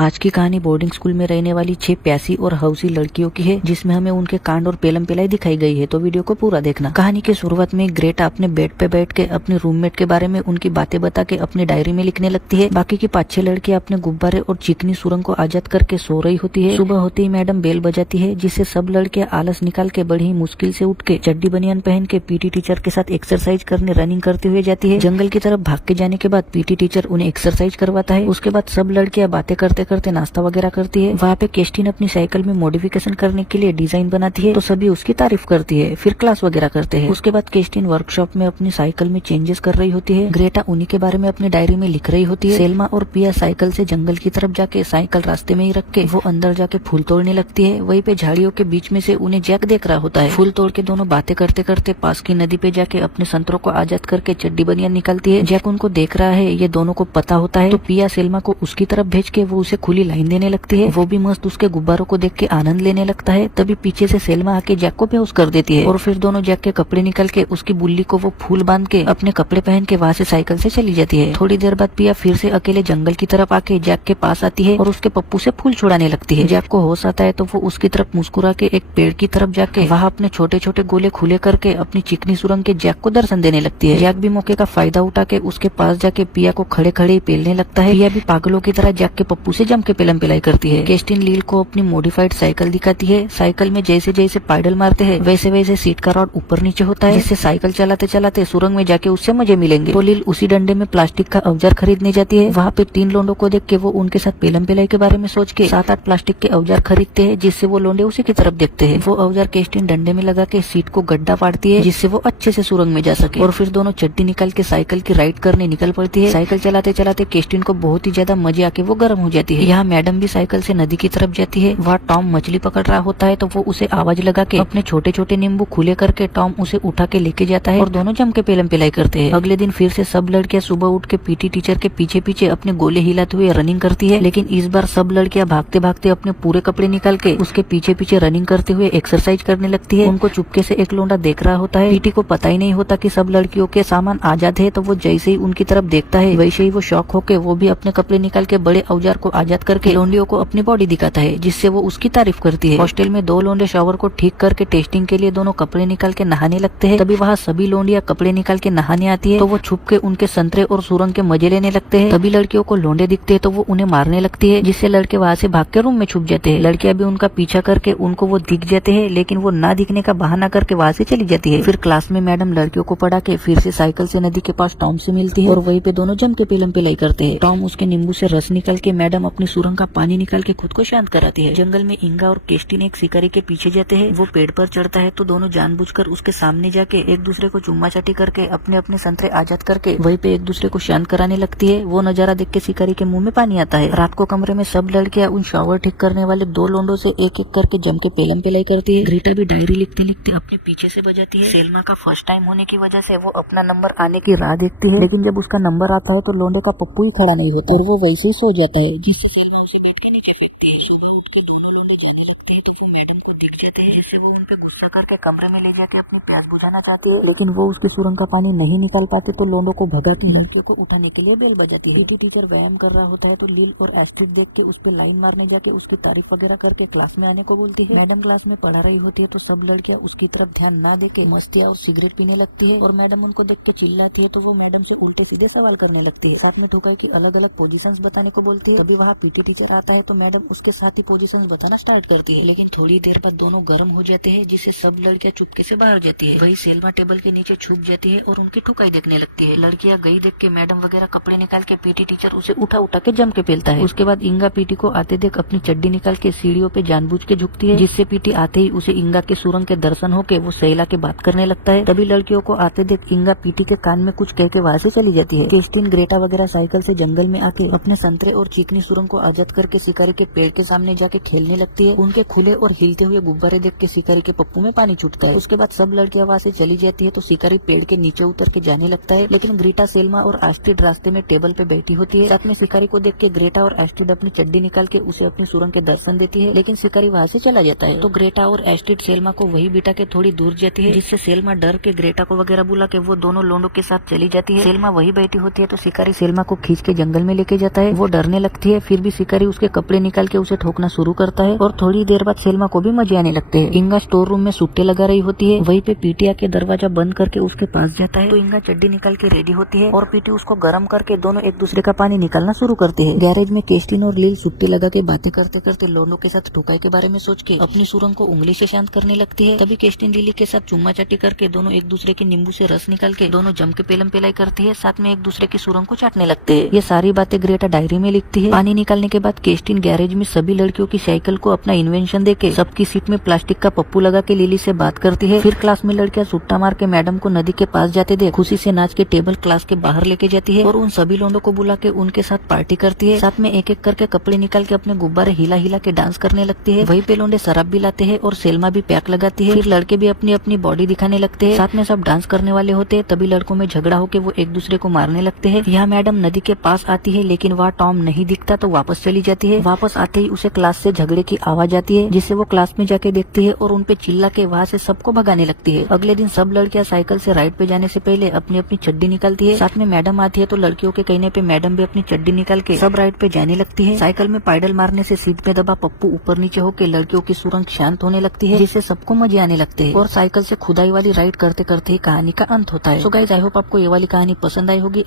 आज की कहानी बोर्डिंग स्कूल में रहने वाली 6 प्यासी और हौसी लड़कियों की है, जिसमें हमें उनके कांड और पेलम पिलाई दिखाई गई है। तो वीडियो को पूरा देखना। कहानी के शुरुआत में ग्रेटा अपने बेड पे बैठ के अपनी रूममेट के बारे में उनकी बातें बता के अपनी डायरी में लिखने लगती है। बाकी की 5-6 लड़कियां अपने गुब्बारे और चिकनी सुरंग को आजाद करके सो रही होती है। सुबह होते ही मैडम बेल बजाती है, जिससे सब लड़कियां आलस निकाल के बड़ी ही मुश्किल से उठ के चड्डी बनियान पहन के पीटी टीचर के साथ एक्सरसाइज करने रनिंग करते हुए जाती है। जंगल की तरफ भाग के जाने के बाद पीटी टीचर उन्हें एक्सरसाइज करवाता है। उसके बाद सब लड़कियां बातें करते करते नाश्ता वगैरह करती है। वहाँ पे केस्टिन अपनी साइकिल में मॉडिफिकेशन करने के लिए डिजाइन बनाती है, तो सभी उसकी तारीफ करती है। फिर क्लास वगैरह करते हैं। उसके बाद केस्टिन वर्कशॉप में अपनी साइकिल में चेंजेस कर रही होती है। ग्रेटा उन्हीं के बारे में अपनी डायरी में लिख रही होती है। सेल्मा और पिया साइकिल से जंगल की तरफ जाके साइकिल रास्ते में ही रख के वो अंदर जाके फूल तोड़ने लगती है। वहीं पे झाड़ियों के बीच में से उन्हें जैक देख रहा होता है। फूल तोड़ के दोनों बातें करते करते पास की नदी पे जाके अपने संतरों को आजाद करके चड्डी बनियान निकलती है। जैक उनको देख रहा है, ये दोनों को पता होता है, तो पिया सेल्मा को उसकी तरफ भेज के वो उसे खुली लाइन देने लगती है। वो भी मस्त उसके गुब्बारों को देख के आनंद लेने लगता है। तभी पीछे से सेल्मा आके जैक को बेहोश कर देती है और फिर दोनों जैक के कपड़े निकल के उसकी बुल्ली को वो फूल बांध के अपने कपड़े पहन के वहाँ से साइकिल से चली जाती है। थोड़ी देर बाद पिया फिर से अकेले जंगल की तरफ आके जैक के पास आती है और उसके पप्पू से फूल छुड़ाने लगती है। जैक को होश आता है तो वो उसकी तरफ मुस्कुरा के एक पेड़ की तरफ जाके वहाँ अपने छोटे छोटे गोले खुले करके अपनी चिकनी सुरंग के जैक को दर्शन देने लगती है। जैक भी मौके का फायदा उठा के उसके पास जाके पिया को खड़े खड़े ही पेलने लगता है। पिया भी पागलों की तरह जैक के पप्पू से जम के पेलम पिलाई करती है। केस्टिन लील को अपनी मॉडिफाइड साइकिल दिखाती है। साइकिल में जैसे जैसे पैडल मारते हैं वैसे वैसे सीट का रॉड ऊपर नीचे होता है, जिससे साइकिल चलाते चलाते सुरंग में जाके उससे मजे मिलेंगे। तो लील उसी डंडे में प्लास्टिक का औजार खरीदने जाती है। वहाँ पे 3 लोंडों को देख के वो उनके साथ पेलम पिलाई के बारे में सोच के 7-8 प्लास्टिक के औजार खरीदते हैं, जिससे वो लोंडे उसी की तरफ देखते हैं। वो औजार केस्टिन डंडे में लगा के सीट को गड्ढा पाड़ती है, जिससे वो अच्छे से सुरंग में जा सके। और फिर दोनों चड्डी निकाल के साइकिल की राइड करने निकल पड़ती है। साइकिल चलाते चलाते केस्टिन को बहुत ही ज्यादा मजे आके वो गर्म हो जाती है। यहाँ मैडम भी साइकिल से नदी की तरफ जाती है। वहाँ टॉम मछली पकड़ रहा होता है, तो वो उसे आवाज लगा के अपने छोटे छोटे नींबू खुले करके टॉम उसे उठा के लेके जाता है और दोनों जम के पेलम पिलाई करते हैं। अगले दिन फिर से सब लड़कियां सुबह उठ के पीटी टीचर के पीछे पीछे अपने गोले हिलाते हुए रनिंग करती है, लेकिन इस बार सब लड़कियां भागते भागते अपने पूरे कपड़े निकाल के उसके पीछे पीछे रनिंग करते हुए एक्सरसाइज करने लगती है। उनको चुपके से एक लोंडा देख रहा होता है। पीटी को पता ही नहीं होता कि सब लड़कियों के सामान आजाद है, तो वो जैसे ही उनकी तरफ देखता है वैसे ही वो शौक होके वो भी अपने कपड़े निकाल के बड़े औजार को आजाद करके लोंडियों को अपनी बॉडी दिखाता है, जिससे वो उसकी तारीफ करती है। हॉस्टल में 2 लोंडे शॉवर को ठीक करके टेस्टिंग के लिए दोनों कपड़े निकाल के नहाने लगते हैं। तभी वहाँ सभी लोंडियां कपड़े निकाल के नहाने आती है, तो वो छुप के उनके संतरे और सुरंग के मजे लेने लगते हैं। तभी लड़कियों को लोंडे दिखते हैं, तो वो उन्हें मारने लगती है, जिससे लड़के वहाँ से भाग के रूम में छुप जाते हैं। लड़कियां भी उनका पीछा करके उनको वो दिख जाते हैं, लेकिन वो ना दिखने का बहाना करके वहाँ से चली जाती है। फिर क्लास में मैडम लड़कियों को पढ़ा के फिर से साइकिल से नदी के पास टॉम से मिलती है और वहीं पे दोनों जम के पेलम पिलाई करते हैं। टॉम उसके नींबू से रस निकल के मैडम अपनी सुरंग का पानी निकाल के खुद को शांत कराती है। जंगल में इंगा और केस्टिन एक शिकारी के पीछे जाते हैं। वो पेड़ पर चढ़ता है, तो दोनों जानबूझकर उसके सामने जाके एक दूसरे को चुम्मा चाटी करके अपने अपने संतरे आजाद करके वहीं पे एक दूसरे को शांत कराने लगती है। वो नजारा देख के शिकारी के मुंह में पानी आता है। रात को कमरे में सब लड़कियां उन शॉवर ठीक करने वाले 2 लोंडों से एक एक करके जम के पेलम पिलाई करती है। ग्रेटा भी डायरी लिखते लिखते अपने पीछे से बजाती है। सेल्मा का फर्स्ट टाइम होने की वजह से वो अपना नंबर आने की राह देखती है, लेकिन जब उसका नंबर आता है तो लोंडे का पप्पू ही खड़ा नहीं होता और वो वैसे ही सो जाता है, जिससे सेल्मा उसे बेड के नीचे फेंकती है। सुबह उठ के दोनों लोंडे जाने लगते हैं, तो वो मैडम को दिख जाते हैं, जिससे वो उनके गुस्सा करके कमरे में ले जाके अपनी प्यास बुझाना चाहती है, लेकिन वो उसकी सुरंग का पानी नहीं निकाल पाते, तो लोंडों को भगाती लड़कियों को उठाने के लिए बेल बजाती है। पीटी टीचर व्यायाम कर रहा होता है, तो लील और एस्ट्रिड देख के उस पर लाइन मारने जाके उसकी तारीफ वगैरह करके क्लास में आने को बोलती है। मैडम क्लास में पढ़ा रही होती है, तो सब लड़कियां उसकी तरफ ध्यान ना देके मस्ती और सिगरेट पीने लगती है और मैडम उनको देख के चिल्लाती है, तो वो मैडम से उल्टे सीधे सवाल करने लगती है। साथ में ठोकर की अलग अलग पोजीशंस बताने को बोलती है। तभी वहाँ पीटी टीचर आता है, तो मैडम उसके साथ ही पोजीशंस बताना स्टार्ट करती है, लेकिन थोड़ी देर बाद दोनों गर्म हो जाते हैं, जिससे सब लड़कियां चुपके से बाहर जाती है। वही सेल्मा टेबल के नीचे छुप जाती है और उनकी ठुकाई देखने लगती है। लड़कियां गई देख के मैडम वगैरह कपड़े निकाल के पीटी टीचर उसे उठा उठा के जम के पेलता है। उसके बाद इंगा पीटी को आते देख अपनी चड्डी निकाल के सीढ़ियों पे जानबूझ के झुकती है, जिससे पीटी आते ही उसे इंगा के सुरंग के दर्शन होके वो सहेला के बात करने लगता है। तभी लड़कियों को आते देख इंगा पीटी के कान में कुछ कह के वहाँ से चली जाती है। केस्टिन ग्रेटा वगैरह साइकिल से जंगल में आके अपने संतरे और चिकनी सुरंग को आजाद करके शिकारी के पेड़ के सामने जाके खेलने लगती है। उनके खुले और हिलते हुए गुब्बारे देख के शिकारी के पप्पू में पानी छूटता है। उसके बाद सब लड़कियां वहाँ से चली जाती है, तो शिकारी पेड़ के नीचे उतर के जाने लगता है, लेकिन ग्रेटा, सेल्मा और एस्ट्रिड रास्ते में टेबल पे बैठी होती है। साथ में शिकारी को देख के ग्रेटा और एस्ट्रिड अपनी चड्डी निकाल के उसे अपनी सुरंग के दर्शन देती है, लेकिन शिकारी वहाँ से चला जाता है। तो ग्रेटा और एस्ट्रिड सेल्मा को वही बिठा के थोड़ी दूर जाती है, जिससे सेल्मा डर के ग्रेटा को वगैरह बुला के वो दोनों लोंडों के साथ चली जाती है। सेल्मा वही बैठी होती है, तो शिकारी सेल्मा को खींच के जंगल में लेके जाता है। वो डरने लगती है, फिर भी शिकारी उसके कपड़े निकाल के उसे ठोकना शुरू करता है और थोड़ी देर बाद सेल्मा को भी मजे आने लगते हैं। इंगा स्टोर रूम में सुट्टे लगा रही होती है, वहीं पे पीटी आके दरवाजा बंद करके उसके पास जाता है तो इंगा चड्डी निकाल के रेडी होती है और पीटी उसको गर्म करके दोनों एक दूसरे का पानी निकालना शुरू करते हैं। गैरेज में केस्टिन और लील सुट्टे लगा के बातें करते करते लोंडो के साथ ठुकाई के बारे में सोच के अपनी सुरंग को उंगली से शांत करने लगती है। तभी केस्टिन लिली के साथ चुम्मा चाटी करके दोनों एक दूसरे के नींबू से रस निकाल के दोनों जम के पेलम पेलाई करती है, साथ में एक दूसरे की सुरंग को चाटने लगते हैं। ये सारी बातें ग्रेटा डायरी में लिखती है। पानी निकालने के बाद केस्टिन गैरेज में सभी लड़कियों की साइकिल को अपना इन्वेंशन देके सबकी सीट में प्लास्टिक का पप्पू लगा के लिली से बात करती है। फिर क्लास में लड़कियां सुट्टा मार के मैडम को नदी के पास जाते देख खुशी से नाच के टेबल क्लास के बाहर लेके जाती है और उन सभी लोगों को बुला के उनके साथ पार्टी करती है। साथ में एक एक करके कपड़े निकाल के अपने गुब्बारे हिला हिला के डांस करने लगती है। वहीं पे लोंडे शराब भी लाते हैं और सेल्मा भी पैक लगाती है। फिर लड़के भी अपनी अपनी बॉडी दिखाने लगते हैं, साथ में सब डांस करने वाले होते हैं। तभी लड़कों में झगड़ा होके वो एक दूसरे को मारने लगते हैं। यहाँ मैडम नदी के पास आती है लेकिन वहाँ टॉम नहीं दिखता तो वापस चली जाती है। वापस आते ही उसे क्लास से झगड़े की आवाज आती है, जिससे वो क्लास में जाके देखती है और उनपे चिल्ला के वहाँ से सबको भगाने लगती है। अगले दिन सब लड़कियां साइकिल से राइड पे जाने से पहले अपनी अपनी चड्डी निकालती है। साथ में मैडम आती है तो लड़कियों के कहने पे मैडम भी अपनी चड्डी निकाल के सब राइड पे जाने लगती है। साइकिल में पैडल मारने से सीट में दबा पप्पू ऊपर नीचे होकर लड़कियों की सुरंग शांत होने लगती है, जिससे सबको मजे आने लगते हैं और साइकिल से खुदाई वाली राइड करते करते ही कहानी का अंत होता है। सो गाइस, आई होप आपको ये वाली कहानी पसंद आई होगी।